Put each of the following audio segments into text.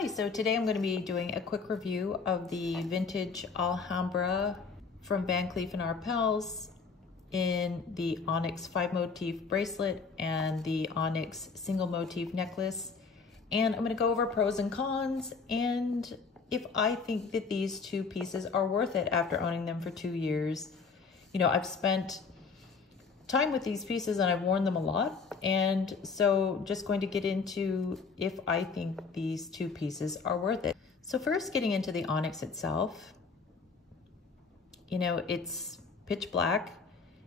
Hi, so today I'm going to be doing a quick review of the Vintage Alhambra from Van Cleef and Arpels in the Onyx 5 motif bracelet and the Onyx single motif necklace. And I'm going to go over pros and cons and if I think that these two pieces are worth it after owning them for 2 years. You know, I've spent time with these pieces and I've worn them a lot, and so just going to get into if I think these two pieces are worth it. So first, getting into the onyx itself, you know, it's pitch black,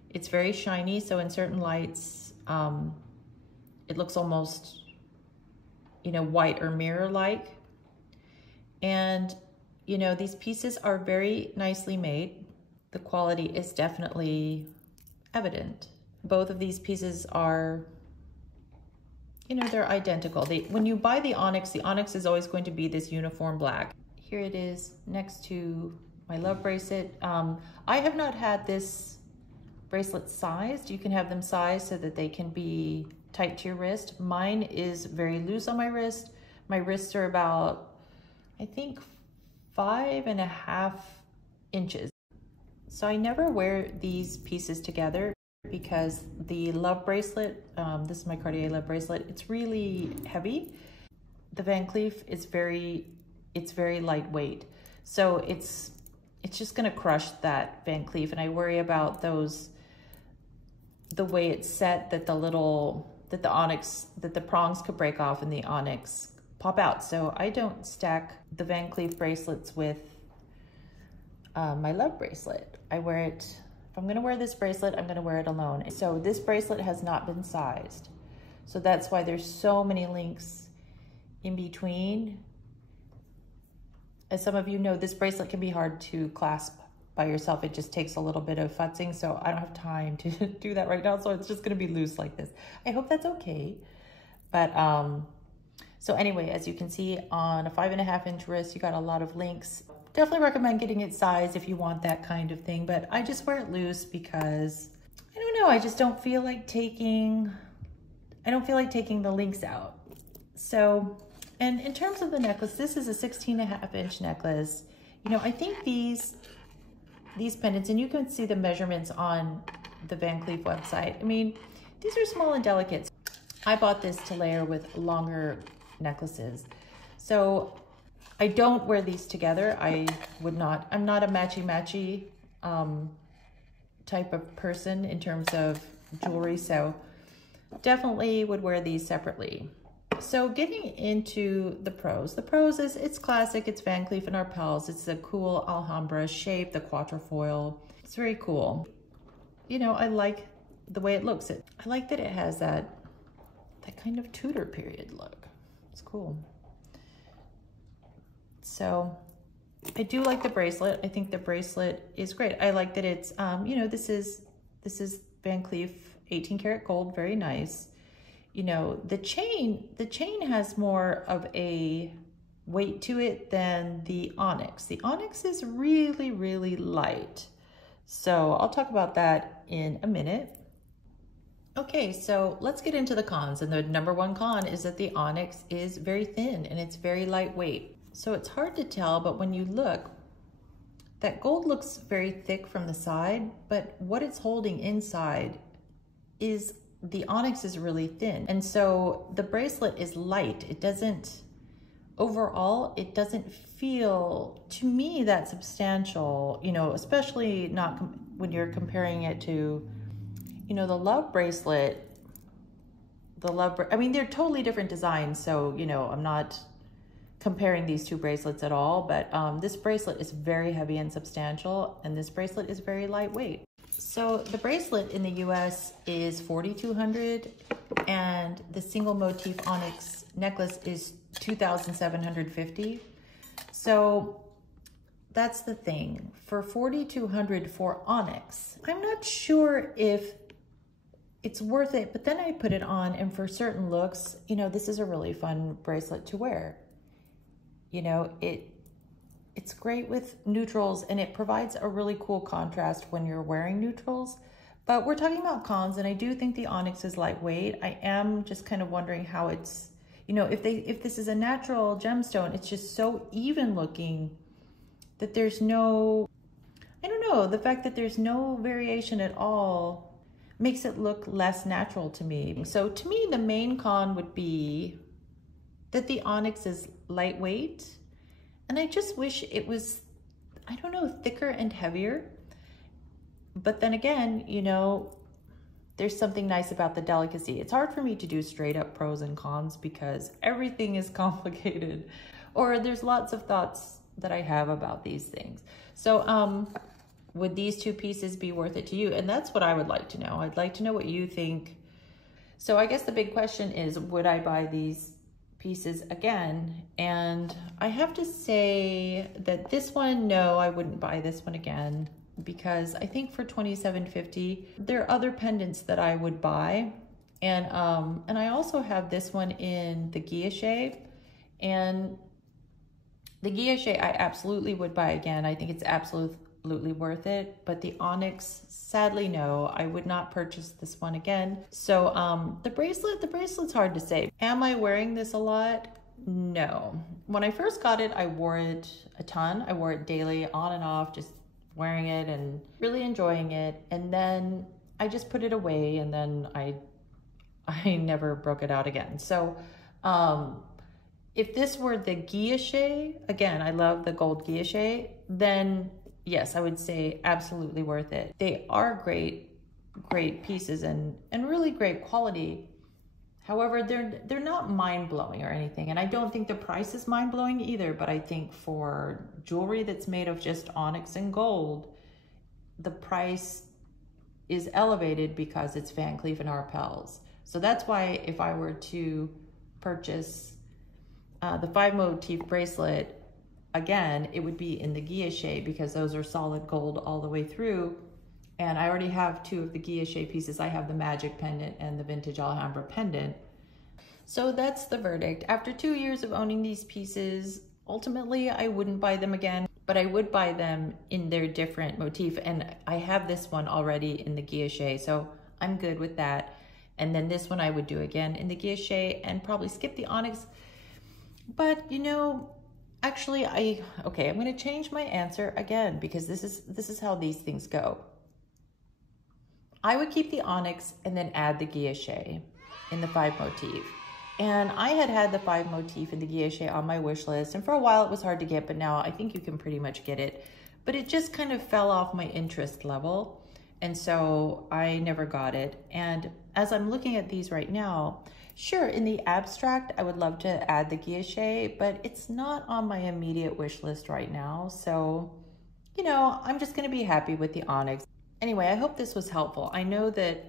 it's very shiny, so in certain lights it looks almost, you know, white or mirror like. And you know, these pieces are very nicely made. The quality is definitely evident. Both of these pieces are, you know, they're identical. When you buy the onyx is always going to be this uniform black. Here it is next to my love bracelet. I have not had this bracelet sized. You can have them sized so that they can be tight to your wrist. Mine is very loose on my wrist. My wrists are about, I think, 5.5 inches. So I never wear these pieces together because the love bracelet, this is my Cartier love bracelet, it's really heavy. The Van Cleef is very lightweight. So it's just gonna crush that Van Cleef, and I worry about the way it's set, that the onyx, that the prongs could break off and the onyx pop out. So I don't stack the Van Cleef bracelets with my love bracelet. I wear it, if I'm gonna wear this bracelet, I'm gonna wear it alone. So this bracelet has not been sized. So that's why there's so many links in between. As some of you know, this bracelet can be hard to clasp by yourself. It just takes a little bit of futzing, so I don't have time to do that right now, so it's just gonna be loose like this. I hope that's okay. But, so anyway, as you can see, on a 5.5 inch wrist, you got a lot of links. Definitely recommend getting it sized if you want that kind of thing, but I just wear it loose because, I don't know, I just don't feel like taking the links out. So, and in terms of the necklace, this is a 16.5 inch necklace. You know, I think these pendants, and you can see the measurements on the Van Cleef website. I mean, these are small and delicate. I bought this to layer with longer necklaces. So I don't wear these together. I'm not a matchy-matchy type of person in terms of jewelry, so definitely would wear these separately. So getting into the pros. The pros is it's classic, it's Van Cleef and Arpels. It's a cool Alhambra shape, the quatrefoil. It's very cool. You know, I like the way it looks. I like that it has that kind of Tudor period look. It's cool. So I do like the bracelet. I think the bracelet is great. I like that it's, you know, this is Van Cleef 18 karat gold, very nice. You know, the chain has more of a weight to it than the onyx. The onyx is really, really light. So I'll talk about that in a minute. Okay, so let's get into the cons. And the number one con is that the onyx is very thin and it's very lightweight. So it's hard to tell, but when you look, that gold looks very thick from the side, but what it's holding inside is the onyx is really thin. And so the bracelet is light. It doesn't, overall, it doesn't feel, to me, that substantial, you know, especially not when you're comparing it to, you know, the love bracelet, I mean, they're totally different designs. So, you know, I'm not comparing these two bracelets at all, but this bracelet is very heavy and substantial, and this bracelet is very lightweight. So the bracelet in the US is $4,200, and the single motif onyx necklace is $2,750. So that's the thing. For $4,200 for onyx, I'm not sure if it's worth it, but then I put it on, and for certain looks, you know, this is a really fun bracelet to wear. You know, it's great with neutrals, and it provides a really cool contrast when you're wearing neutrals. But we're talking about cons, and I do think the onyx is lightweight. I am just kind of wondering how it's, you know, if this is a natural gemstone, it's just so even looking that there's no, I don't know, the fact that there's no variation at all makes it look less natural to me. So to me, the main con would be that the onyx is lightweight, and I just wish it was, I don't know, thicker and heavier. But then again, you know, there's something nice about the delicacy. It's hard for me to do straight up pros and cons because everything is complicated, or there's lots of thoughts that I have about these things. So would these two pieces be worth it to you? And that's what I would like to know. I'd like to know what you think. So I guess the big question is, would I buy these pieces again? And I have to say that this one, no, I wouldn't buy this one again, because I think for $27.50 there are other pendants that I would buy, and I also have this one in the guilloche, and the guilloche I absolutely would buy again. I think it's absolutely worth it, but the onyx, sadly, no, I would not purchase this one again. So the bracelet's hard to say. Am I wearing this a lot? No. When I first got it, I wore it a ton. I wore it daily, on and off, just wearing it and really enjoying it. And then I just put it away, and then I never broke it out again. So if this were the guilloche, again, I love the gold guilloche, then yes, I would say absolutely worth it. They are great pieces and really great quality. However, they're not mind-blowing or anything, and I don't think the price is mind-blowing either, but I think for jewelry that's made of just onyx and gold, the price is elevated because it's Van Cleef and Arpels. So that's why if I were to purchase the 5 motif bracelet again, it would be in the guilloche, because those are solid gold all the way through. And I already have 2 of the guilloche pieces. I have the magic pendant and the vintage Alhambra pendant. So that's the verdict. After 2 years of owning these pieces, ultimately I wouldn't buy them again, but I would buy them in their different motif. And I have this one already in the guilloche, so I'm good with that. And then this one I would do again in the guilloche and probably skip the onyx. But you know, actually okay, I'm gonna change my answer again, because this is how these things go. I would keep the onyx and then add the guilloche in the 5 motif. And I had the 5 motif in the guilloche on my wish list, and for a while it was hard to get, but now I think you can pretty much get it. But it just kind of fell off my interest level, and so I never got it. And as I'm looking at these right now, sure, in the abstract, I would love to add the guilloche, but it's not on my immediate wish list right now. So, you know, I'm just gonna be happy with the onyx. Anyway, I hope this was helpful. I know that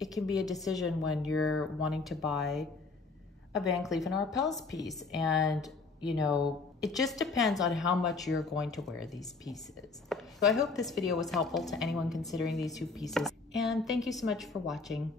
it can be a decision when you're wanting to buy a Van Cleef & Arpels piece, and you know, it just depends on how much you're going to wear these pieces. So I hope this video was helpful to anyone considering these 2 pieces, and thank you so much for watching.